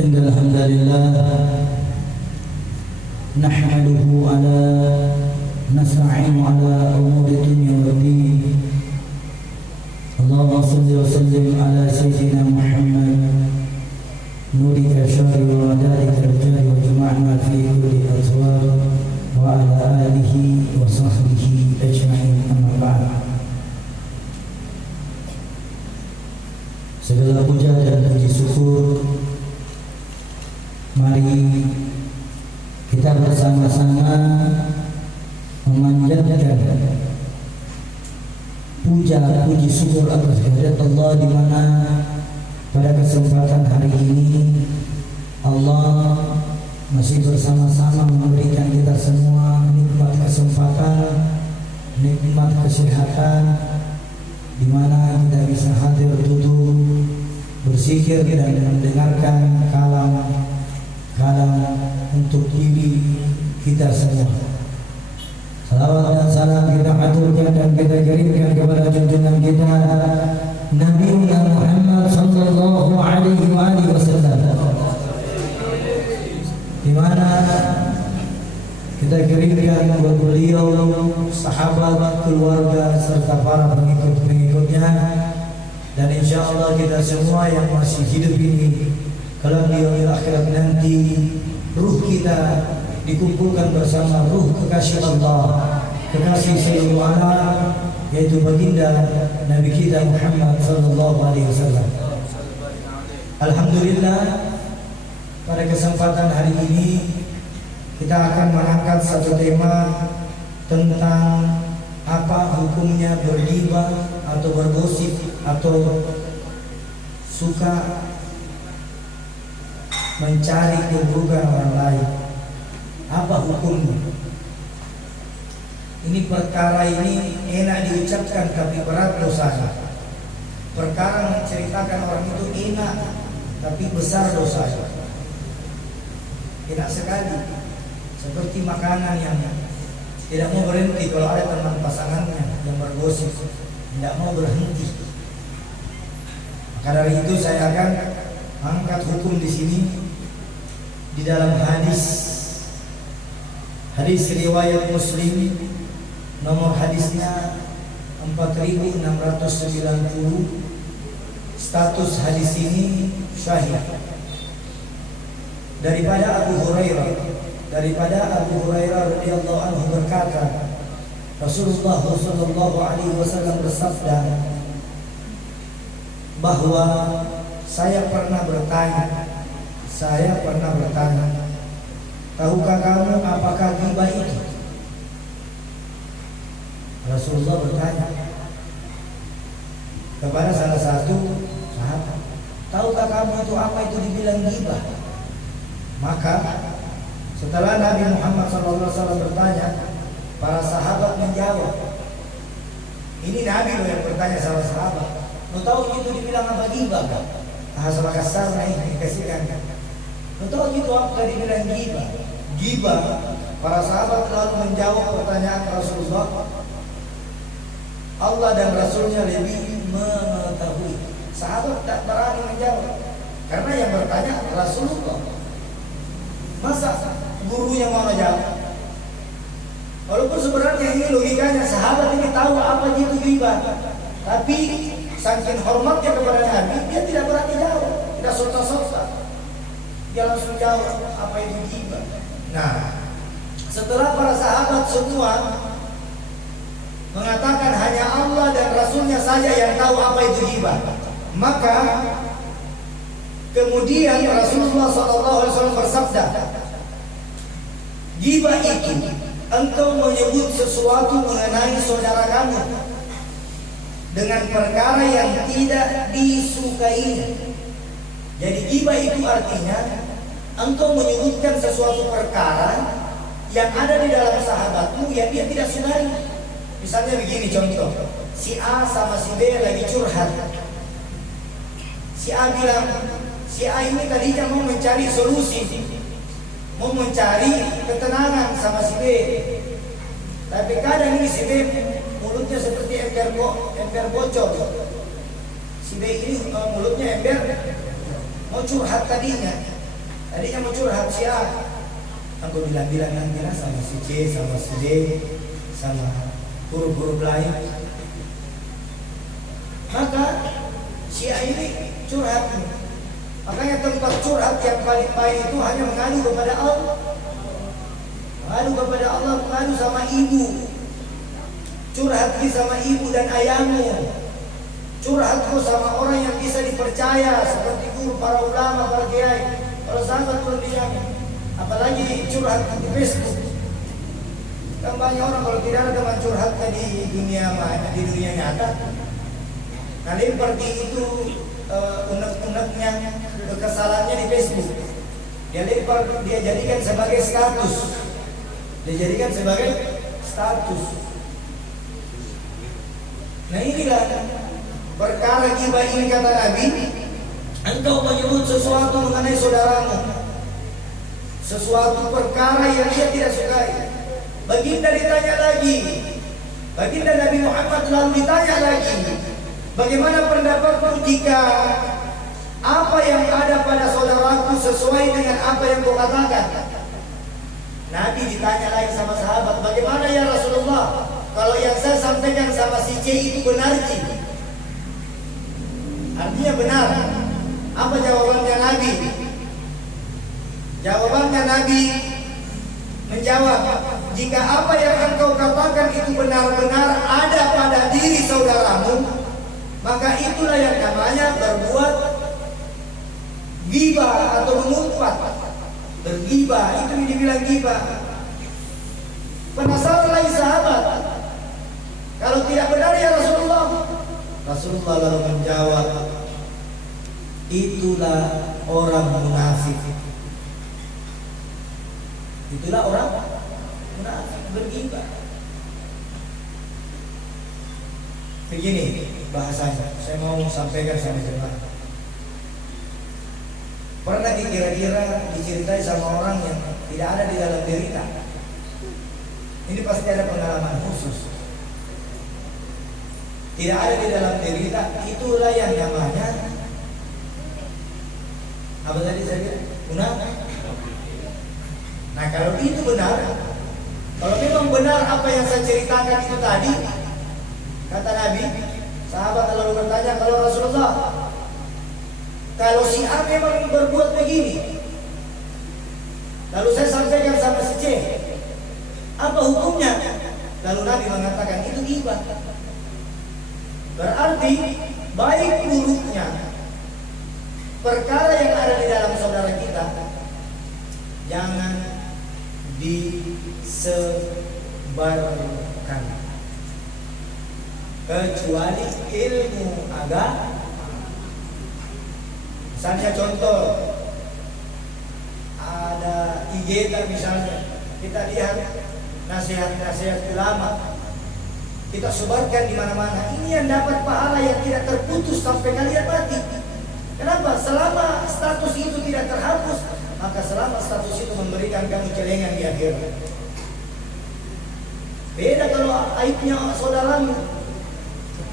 إن الحمد لله نحمده على نستعين على أمور الدنيا والدين. اللهم صل وسلم على سيدنا محمد نور الأشرار وودائع الرجال وجمعنا في كل أطوار وعلى آله وصحبه أجمعين. أما بعد. Segala puja dan puji syukur mari kita bersama-sama memanjatkan puji syukur atas kehadirat Allah, di mana pada kesempatan hari ini Allah masih bersama-sama memberikan kita semua nikmat kesempatan, nikmat kesehatan, di mana kita bisa hadir duduk berzikir dan mendengarkan kalam untuk diri kita semua. Salawat dan salam kita aturkan dan kita kirimkan kepada junjungan kita Nabi Muhammad sallallahu alaihi wasallam, di mana kita kirimkan buat beliau, sahabat, keluarga serta para pengikut-pengikutnya, dan insya Allah kita semua yang masih hidup ini kelak di yaumil akhirat nanti ruh kita dikumpulkan bersama ruh kekasih Allah, kekasih Sayyidul Alam, yaitu baginda Nabi kita Muhammad sallallahu alaihi wasallam. Alhamdulillah, pada kesempatan hari ini kita akan mengangkat satu tema tentang apa hukumnya berghibah atau bergosip atau suka mencari keburukan orang lain. Apa hukumnya? Ini perkara ini enak diucapkan tapi berat dosanya. Perkara menceritakan orang itu enak tapi besar dosanya. Enak sekali, seperti makanan yang tidak mau berhenti. Kalau ada teman pasangannya yang bergosip, tidak mau berhenti. Maka dari itu saya akan angkat hukum di sini di dalam hadis riwayat Muslim, nomor hadisnya 4690. Status hadis ini sahih. Daripada Abu Hurairah radhiyallahu anhu berkata, Rasulullah sallallahu alaihi wasallam bersabda bahwa saya pernah bertanya, tahukah kamu apakah ghibah itu? Rasulullah bertanya kepada salah satu sahabat, tahukah kamu itu apa itu dibilang ghibah? Maka setelah Nabi Muhammad SAW bertanya, para sahabat menjawab. Ini Nabi loh yang bertanya sama sahabat, "Lo tahu itu dibilang apa ghibah?" Bahasa kasar ini dikasihkan. "Lo tahu itu apa dibilang ghibah?" Ghibah. Para sahabat lalu menjawab pertanyaan Rasulullah, Allah dan Rasulnya lebih mengetahui. Sahabat tak berani menjawab karena yang bertanya Rasulullah. Masa gurunya mau menjawab? Walaupun sebenarnya ini logikanya sahabat ini tahu apa itu ghibah, tapi saking hormatnya kepada Nabi, dia tidak berani jawab, tidak sota-sota. Dia langsung jawab apa itu ghibah. Nah, setelah para sahabat semua mengatakan hanya Allah dan Rasulnya saja yang tahu apa itu ghibah, maka kemudian Rasulullah SAW bersabda, ghibah itu engkau menyebut sesuatu mengenai saudara kamu dengan perkara yang tidak disukai. Jadi ghibah itu artinya engkau menyebutkan sesuatu perkara yang ada di dalam sahabatmu yang dia tidak sukai. Misalnya begini contoh, si A sama si B lagi curhat. Si A bilang, si A ini tadinya mau mencari solusi, mau mencari ketenangan sama si B, tapi kadang ini si B mulutnya seperti ember bocor. Si B ini mulutnya ember, mau curhat tadinya, Tadinya mau curhat si A, aku bilang-bilang nanti sama si C, sama si D, sama guru-guru lain. Maka si A ini curhat. Makanya tempat curhat yang paling baik itu hanya mengadu kepada Allah. Mengadu kepada Allah, mengadu sama ibu. Curhat sama ibu dan ayahmu. Curhat sama orang yang bisa dipercaya seperti guru, para ulama, para kiai. Kalau sahabat pun dijamin, apalagi curhat di Facebook. Kan banyak orang kalau tidak ada teman curhatnya di dunia nyata. Nah, seperti itu unek-uneknya, kekesalannya di Facebook. Dia jadikan sebagai status. Dia jadikan sebagai status. Nah, inilah perkara ghibah ini, kata Nabi. Engkau menyebut sesuatu mengenai saudaramu, sesuatu perkara yang dia tidak sukai. Baginda ditanya lagi, baginda Nabi Muhammad lalu ditanya lagi, bagaimana pendapatmu jika apa yang ada pada saudaraku sesuai dengan apa yang kau katakan? Nabi ditanya lagi sama sahabat, bagaimana ya Rasulullah, kalau yang saya sampaikan sama si C itu benar sih? Artinya benar. Apa jawabannya Nabi? Jawabannya Nabi menjawab, jika apa yang engkau katakan itu benar-benar ada pada diri saudaramu, maka itulah yang namanya berbuat ghibah atau mengumpat. Berghibah, itu dibilang ghibah. Penasaran lagi sahabat, kalau tidak benar ya Rasulullah. Rasulullah lalu menjawab, itulah orang munafik. Itulah orang munafik, berghibah. Begini bahasanya, saya mau sampaikan sama jemaah. Pernah kira-kira diceritai sama orang yang tidak ada di dalam derita? Ini pasti ada pengalaman khusus. Tidak ada di dalam derita, itulah yang namanya apa tadi saya bilang? Munafik. Nah, kalau itu benar, kalau memang benar apa yang saya ceritakan itu tadi, kata Nabi, sahabat lalu bertanya, kalau Rasulullah, kalau si A memang berbuat begini, lalu saya sampaikan sama si C, apa hukumnya? Lalu Nabi mengatakan itu ghibah. Berarti baik buruknya perkara yang ada di dalam saudara kita jangan disebarkan, kecuali ilmu agama. Misalnya contoh, ada IGK misalnya, kita lihat nasihat-nasihat ulama, kita sebarkan di mana-mana. Ini yang dapat pahala yang tidak terputus sampai kalian mati. Kenapa? Selama status itu tidak terhapus, maka selama status itu memberikan kamu celengan di akhirat. Beda kalau aibnya saudaramu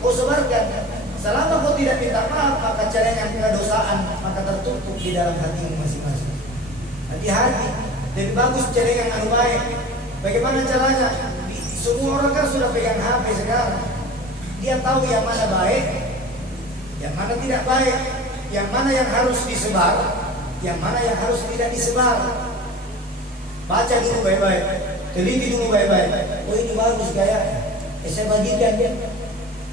kau sebarkan, selama kau tidak minta maaf, maka celengan kedosaan maka tertumpuk di dalam hatimu masing-masing. Hati-hati, lebih bagus celengan anu baik. Bagaimana caranya? Semua orang kan sudah pegang HP sekarang. Dia tahu yang mana baik, yang mana tidak baik, yang mana yang harus disebar, yang mana yang harus tidak disebar. Baca dulu baik-baik, teliti dulu baik-baik. Oh, ini bagus gaya, saya bagikan dia.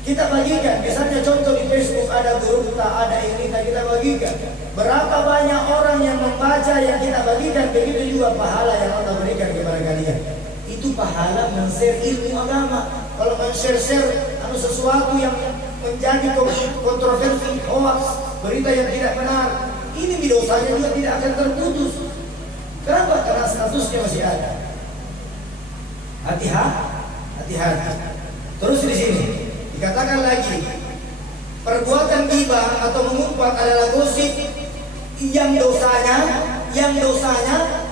Kita bagikan, misalnya contoh di Facebook ada grup, ada ini, kita bagikan. Berapa banyak orang yang membaca yang kita bagikan, begitu juga pahala yang Allah berikan kepada kalian. Itu pahala men-share ilmu agama. Kalau men-share sesuatu yang menjadi kontroversi, hoax, berita yang tidak benar, ini dosanya juga tidak akan terputus. Kenapa? Karena statusnya masih ada. Hati-hati. Terus di sini dikatakan lagi, perbuatan ghibah atau mengumpat adalah gosip yang dosanya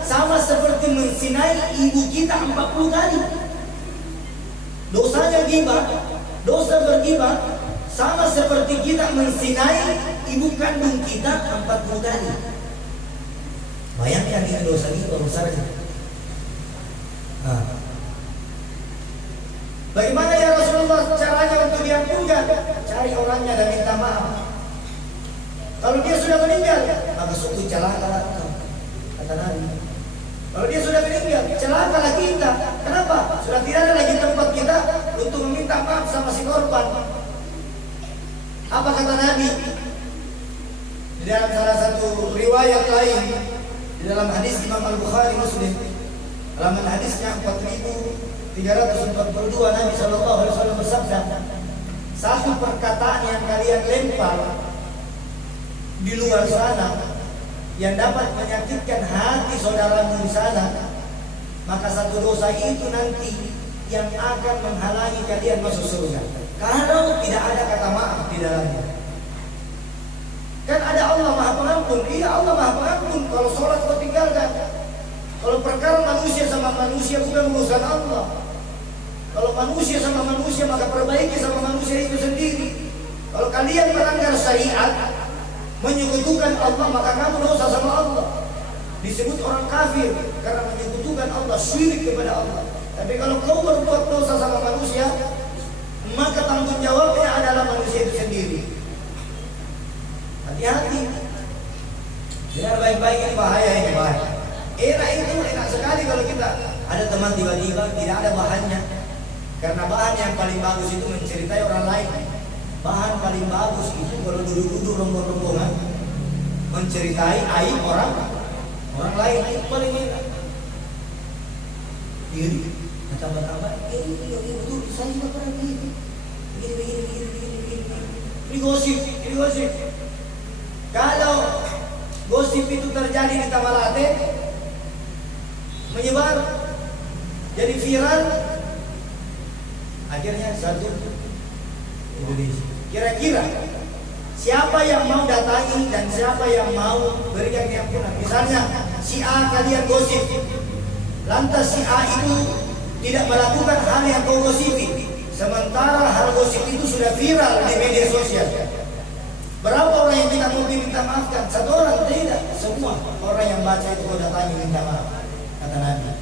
sama seperti menzinai ibu kita 40 kali. Dosanya ghibah, dosa berghibah sama seperti kita menzinai ibu kandung kita 40 kali. Bayangkan ini dosa ghibah besarnya. Nah, bagaimana ya Rasulullah caranya untuk diampunkan? Cari orangnya dan minta maaf. Kalau dia sudah meninggal, maka sungguh celaka, kata Nabi. Kalau dia sudah meninggal, celakalah kita. Kenapa? Sudah tidak ada lagi tempat kita untuk meminta maaf sama si korban. Apa kata Nabi? Di dalam salah satu riwayat lain, di dalam hadis Imam Al-Bukhari Muslim, halaman hadisnya 4342, Nabi SAW bersabda, satu perkataan yang kalian lempar di luar sana yang dapat menyakitkan hati saudaramu di sana, maka satu dosa itu nanti yang akan menghalangi kalian masuk surga. Kalau tidak ada kata maaf di dalamnya. Kan ada Allah Maha Pengampun. Iya, Allah Maha Pengampun. Kalau sholat kau tinggalkan. Kalau perkara manusia sama manusia bukan urusan Allah. Kalau manusia sama manusia, maka perbaiki sama manusia itu sendiri. Kalau kalian melanggar syariat, menyekutukan Allah, maka kamu dosa sama Allah. Disebut orang kafir karena menyekutukan Allah, syirik kepada Allah. Tapi kalau kau berbuat dosa sama manusia, maka tanggung jawabnya adalah manusia itu sendiri. Hati-hati. Dengar baik-baik, ini bahaya, ini bahaya. Enak sekali kalau kita ada teman tiba-tiba tidak ada bahannya. Karena bahan yang paling bagus itu menceritai orang lain. Bahan paling bagus itu kalau duduk-duduk rombong-rombongan menceritai aib orang lain, itu paling enak. Ini tambah-tambah, ini betul, saya juga pernah begini. Ini gosip. Kalau gosip itu terjadi di Tamalate, menyebar, jadi viral, akhirnya satu Indonesia. Kira-kira siapa yang mau datangi dan siapa yang mau berikan keampunan? Misalnya si A kalian gosip, lantas si A itu tidak melakukan hal yang kau gosipi, sementara hal gosip itu sudah viral di media sosial. Berapa orang yang kita mau minta maafkan? Satu orang? Tidak. Semua orang yang baca itu kau datangi minta maaf, kata Nabi.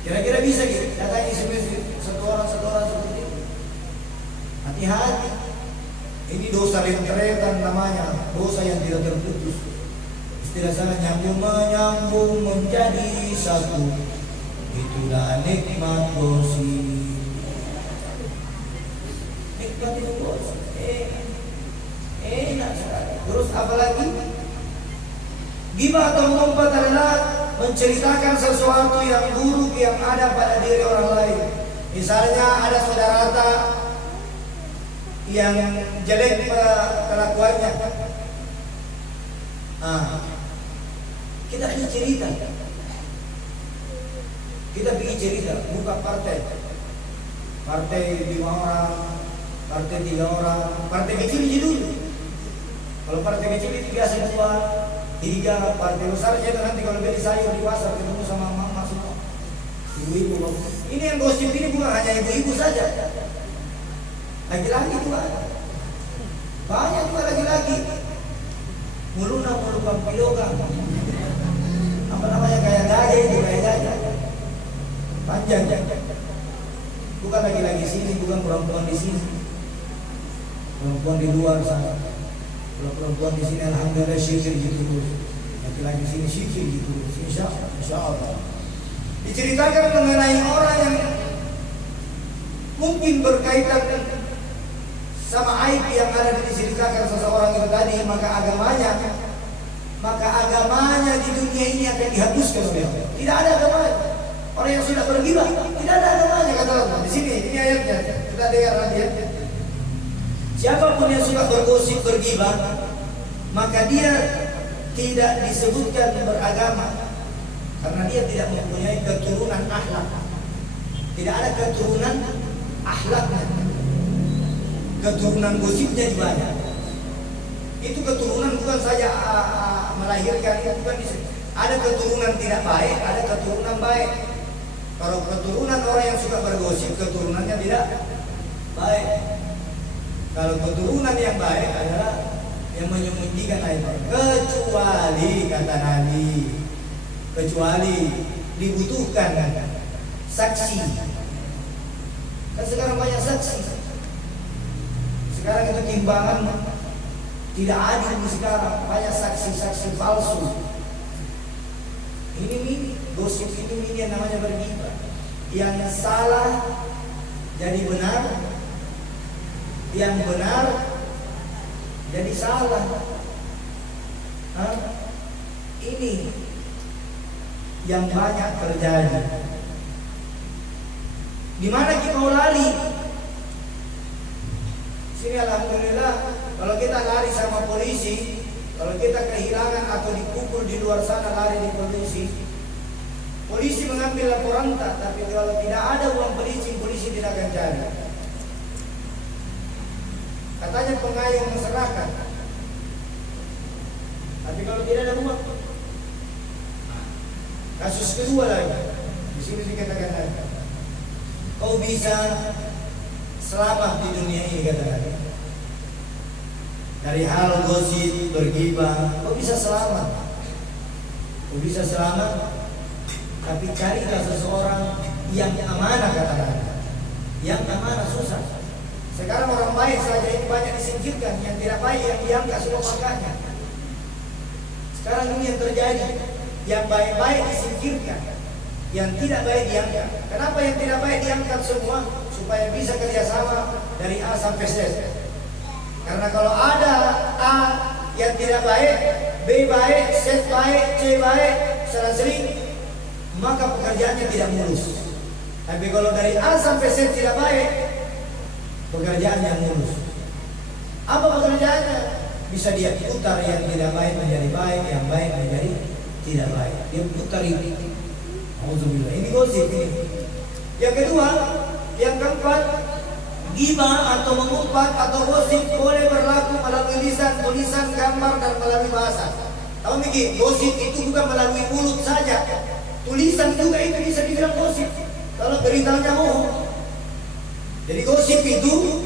Kira-kira bisa gitu datangi satu orang seperti itu? Hati-hati. Ini dosa rentetan namanya, dosa yang tidak terputus. Istilah sana menyambung menjadi satu. Itulah nikmat gosip. Nikmat itu gosip. Enak sekali. Terus apalagi? Ghibah atau ngumpat adalah menceritakan sesuatu yang buruk yang ada pada diri orang lain. Misalnya ada saudara yang jelek kelakuannya, kita bikin cerita, buka partai 5 orang, partai 3 orang, partai kecil aja dulu. Kalau partai kecil itu biasa 2, 3, partai besar aja nanti kalau beli sayur di pasar ketemu sama mama semua, ibu-ibu. Ini yang gosip ini bukan hanya ibu-ibu saja. Laki-laki juga banyak juga laki-laki muluna pampilokan, apa namanya, kayak gajah itu, kayak gajah panjang. Bukan laki-laki sini, bukan perempuan di sini, perempuan di luar sana. Kalau perempuan di sini alhamdulillah syikir gitu, laki-laki sini syikir gitu, insya Allah. Diceritakan mengenai orang yang mungkin berkaitan sama aib yang ada diceritakan seseorang itu tadi, maka agamanya di dunia ini akan dihapuskan oleh Allah. Tidak ada agamanya. Orang yang sudah berghibah tidak ada agamanya, kata Allah. Di sini ini ayatnya, kita dengar lagi ya. Siapapun yang suka bergosip, berghibah, maka dia tidak disebutkan beragama karena dia tidak mempunyai keturunan akhlak. Tidak ada keturunan akhlaknya. Keturunan gosipnya banyak. Itu keturunan bukan saja melahirkan, itu bukan disebut. Ada keturunan tidak baik, ada keturunan baik. Kalau keturunan orang yang suka bergosip, keturunannya tidak baik. Kalau keturunan yang baik adalah yang menyembunyikan aib, kecuali kata Nabi kecuali dibutuhkan saksi. Kan sekarang banyak saksi. Sekarang itu timbangan tidak adil sekarang, banyak saksi-saksi palsu. Ini gosip ini yang namanya bergibah. Yang salah jadi benar, yang benar jadi salah. Ini yang banyak terjadi. Di mana kita mau lari? Sini alhamdulillah, kalau kita lari sama polisi, kalau kita kehilangan atau dipukul di luar sana lari di polisi mengambil laporan tak, tapi kalau tidak ada uang polisi tidak akan cari. Katanya pengayom masyarakat. Tapi kalau tidak ada uang, kasus kedua lagi. Di sini dikatakan lagi, kau bisa selamat di dunia ini katakan. Dari hal gosip, bergibah, kau bisa selamat. Kau bisa selamat, tapi carilah seseorang yang amanah katakan. Yang amanah susah. Sekarang orang baik saja ini banyak disingkirkan, yang tidak baik yang diangkat semua pangkatnya. Sekarang ini yang terjadi, yang baik-baik disingkirkan, yang tidak baik diangkat. Kenapa yang tidak baik diangkat semua? Supaya bisa kerjasama dari A sampai Z. Karena kalau ada A yang tidak baik, B baik, Z baik, C baik, selang-seling, maka pekerjaannya tidak mulus. Tapi kalau dari A sampai Z tidak baik, pekerjaannya mulus. Apa pekerjaannya? Bisa dia putar yang tidak baik menjadi baik, yang baik menjadi tidak baik. Dia putar ini. Alhamdulillah. Ini gosip ini. Yang kedua, yang keempat, ghibah atau mengumpat atau gosip boleh berlaku melalui lisan, tulisan, gambar dan melalui bahasa. Tahu begini, gosip itu bukan melalui mulut saja. Tulisan juga itu bisa dibilang gosip kalau beritanya bohong. Jadi gosip itu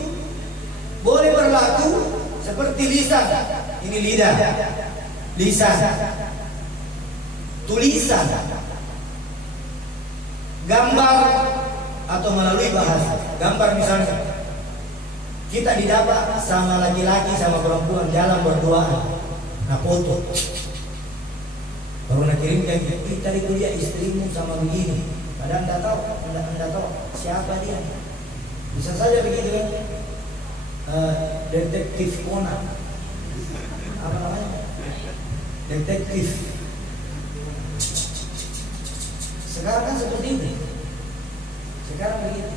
boleh berlaku seperti lisan. Ini lidah, lisan, tulisan, gambar atau melalui bahasa. Gambar misalnya, kita didapat sama laki-laki sama perempuan jalan berduaan, nah foto. Baru nak kirimkan, tadi itu dia istrimu sama begini. Padahal anda tahu siapa dia. Bisa saja begitu kan? Detektif Conan, apa namanya? Detektif. Sekarang kan seperti ini. Sekarang begitu.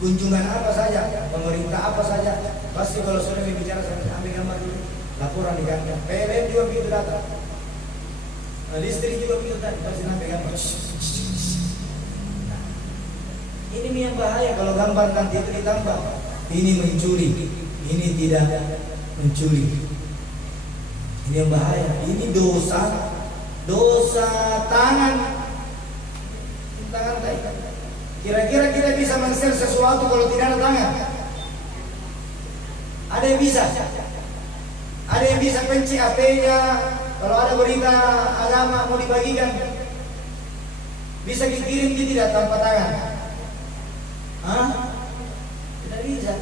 Kunjungan apa saja, pemerintah apa saja, pasti kalau sudah bicara sampai ambil gambar dulu, laporan di kantor. PLN juga begitu datang. Listrik juga begitu tadi, pasti ambil gambar. Nah, ini yang bahaya kalau gambar nanti itu ditambah. Ini mencuri, ini tidak mencuri. Ini yang bahaya. Ini dosa tangan baik. Kira-kira kita bisa men-share sesuatu kalau tidak ada tangan? Ada yang bisa? Ada yang bisa kunci HP-nya kalau ada berita agama mau dibagikan? Bisa dikirim tidak tanpa tangan? Hah? Tidak bisa.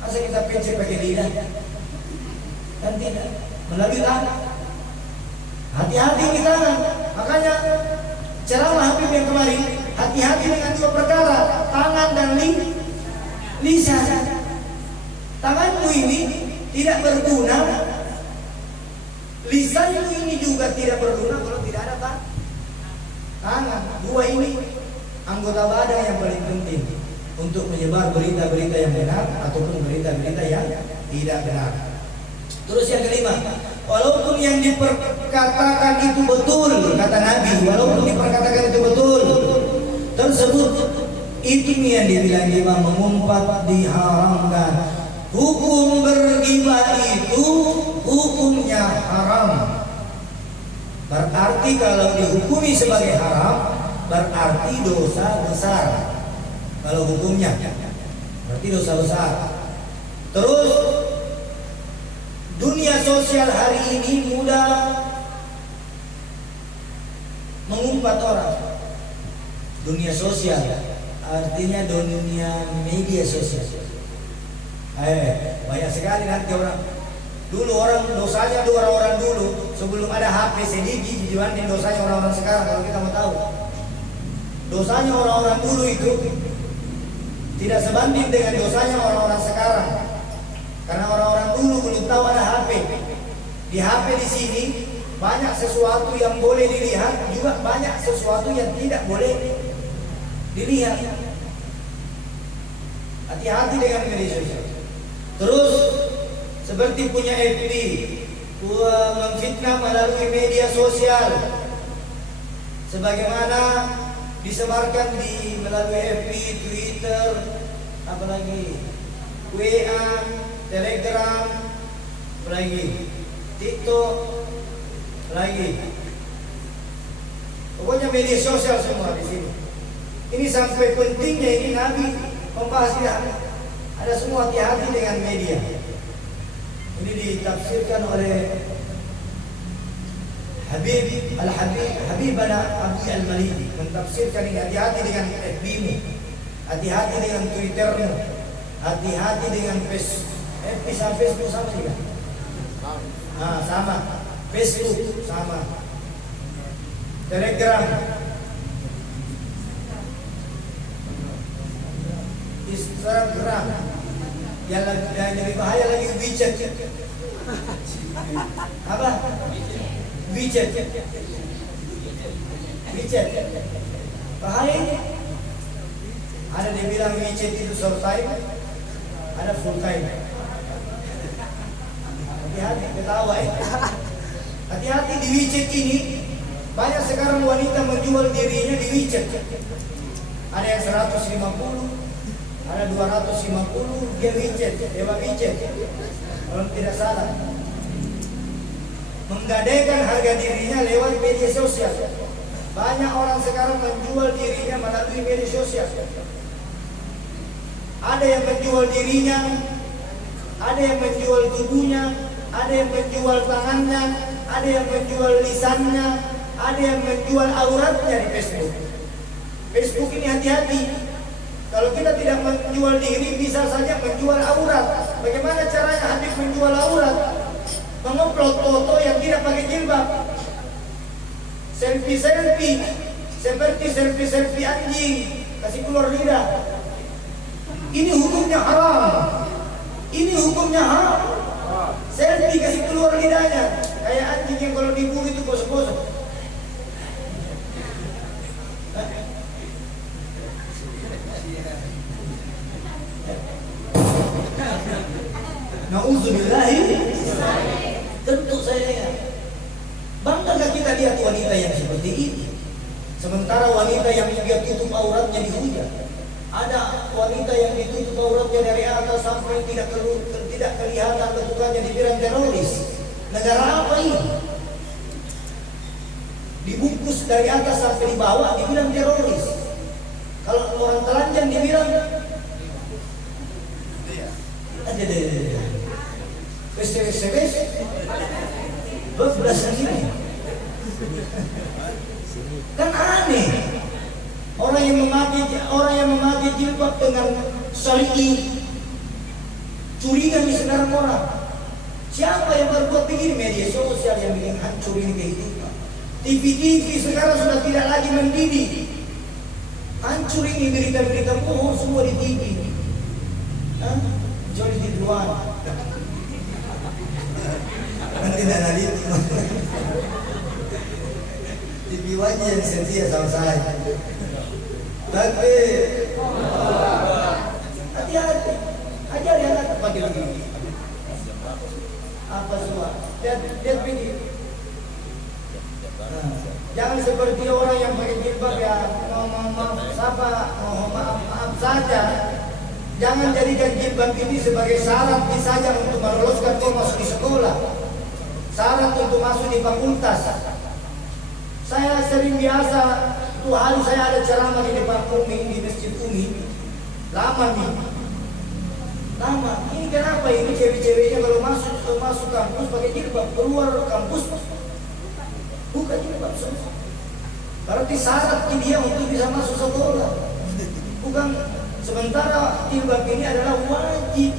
Masa kita kunci pakai lidah? Kan tidak. Melalui tangan. Hati-hati di tangan. Makanya ceramah Habib yang kemarin, hati-hati dengan dua perkara, tangan dan lisan. Tanganmu ini tidak berguna, lisanmu ini juga tidak berguna kalau tidak ada tangan. Dua ini anggota badan yang paling penting untuk menyebar berita-berita yang benar ataupun berita-berita yang tidak benar. Terus yang kelima, walaupun yang diperkatakan itu betul, kata Nabi, walaupun diperkatakan itu betul, tersebut itu yang dibilang ghibah, mengumpat, diharamkan. Hukum berghibah itu hukumnya haram. Berarti kalau dihukumi sebagai haram, berarti dosa besar. Kalau hukumnya, berarti dosa besar. Terus dunia sosial hari ini mudah 4 orang. Dunia sosial, artinya dunia media sosial. Banyak sekali nanti orang. Dulu orang dosanya orang-orang dulu sebelum ada HP sedikit dibanding dosanya orang-orang sekarang. Kalau kita mau tahu, dosanya orang-orang dulu itu tidak sebanding dengan dosanya orang-orang sekarang. Karena orang-orang dulu belum tahu ada HP. Di HP di sini banyak sesuatu yang boleh dilihat, juga banyak sesuatu yang tidak boleh dilihat. Hati-hati dengan media sosial. Terus seperti punya FB, memfitnah melalui media sosial, sebagaimana disebarkan melalui FB, Twitter, apalagi WA, Telegram, apalagi TikTok, apalagi pokoknya media sosial semua di sini. Ini sampai pentingnya ini Nabi membahas ada semua, hati-hati dengan media. Ini ditafsirkan oleh Habib Abi Al-Maliki, mentafsirkan ini, hati-hati dengan FB-mu, hati-hati dengan Twitter-mu, hati-hati dengan Facebook sama juga. Sama. Facebook sama. Telegram, Instagram, yang lebih bahaya lagi WeChat. Apa? WeChat. Bahaya ini. Ada yang bilang WeChat itu short time, ada full time. Hati-hati, ketawa ya. Hati-hati di WeChat ini. Banyak sekarang wanita menjual dirinya di WeChat. Ada yang 150, ada 250, dia WeChat, kalau tidak salah. Menggadaikan harga dirinya lewat media sosial. Banyak orang sekarang menjual dirinya melalui media sosial. Ada yang menjual dirinya, ada yang menjual tubuhnya, ada yang menjual tangannya, ada yang menjual lisannya, ada yang menjual auratnya di Facebook. Facebook ini hati-hati. Kalau kita tidak menjual diri, bisa saja menjual aurat. Bagaimana caranya Habib menjual aurat? Mengupload foto yang tidak pakai jilbab, selfie, seperti selfie anjing, kasih keluar lidah. Ini hukumnya haram. Selfie kasih keluar lidahnya, kayak anjing yang kalau diburu itu gosok-gosok. Nauzubillahi. Tentu saya bangga kita lihat wanita yang seperti ini. Sementara wanita yang dia tutup auratnya dihujat. Ada wanita yang ditutup auratnya dari atas sampai tidak kelihatan bentukannya, dibilang teroris. Negara apa ini? Dibungkus dari atas sampai di bawah dibilang teroris. Kalau orang telanjang dibilang PSBS 12 ini kan aneh. Orang yang memakai jilbab dengan syar'i, curiga di sekarang orang. Siapa yang berbuat begini? Media sosial yang bikin hancur ini kehidupan. TV sekarang sudah tidak lagi mendidik. Hancur ini berita-berita bohong semua di TV. Joli di luar. Nanti tidak ada itu. TV wajib yang setia sama saya. Tapi hati-hati. Ajari anak pakai begini. Apa semua? Lihat begini. Jangan seperti orang yang pakai jilbab ya maaf saja. Jangan jadikan jilbab ini sebagai syarat saja untuk meloloskan kau masuk di sekolah, syarat untuk masuk di fakultas. Saya sering biasa, tuh hari saya ada ceramah di depan Umi, di Masjid Umi. Lama nih. Ini kenapa ini cewek-ceweknya kalau masuk kampus pakai jilbab, keluar kampus buka jilbab semua. Berarti syarat dia untuk bisa masuk sekolah. Bukan sementara jilbab ini adalah wajib,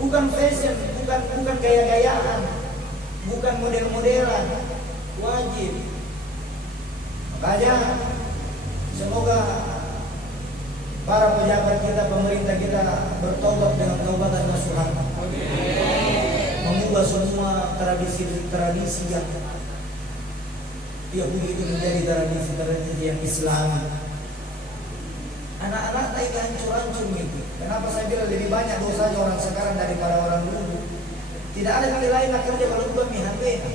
bukan fashion, bukan gaya-gayaan, bukan model-modelan, wajib. Makanya semoga para pejabat kita, pemerintah kita bertobat dengan taubatan nasuhan, mengubah semua tradisi-tradisi yang Yahudi itu menjadi tradisi-tradisi yang Islam. Anak-anak ini hancur-hancur gitu. Kenapa saya bilang lebih banyak dosanya orang sekarang daripada orang dulu? Tidak ada yang lain nak kerja kalau bukan mihabena.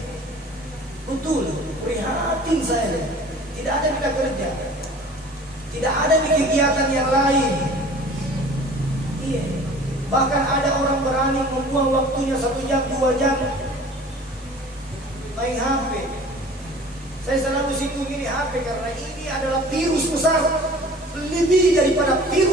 Betul, prihatin saya. Tidak ada kita kerja, tidak ada kegiatan yang lain. Iya. Bahkan ada orang berani membuang waktunya 1 jam, 2 jam main HP. Saya selalu singgung ini HP karena ini adalah virus besar, lebih daripada virus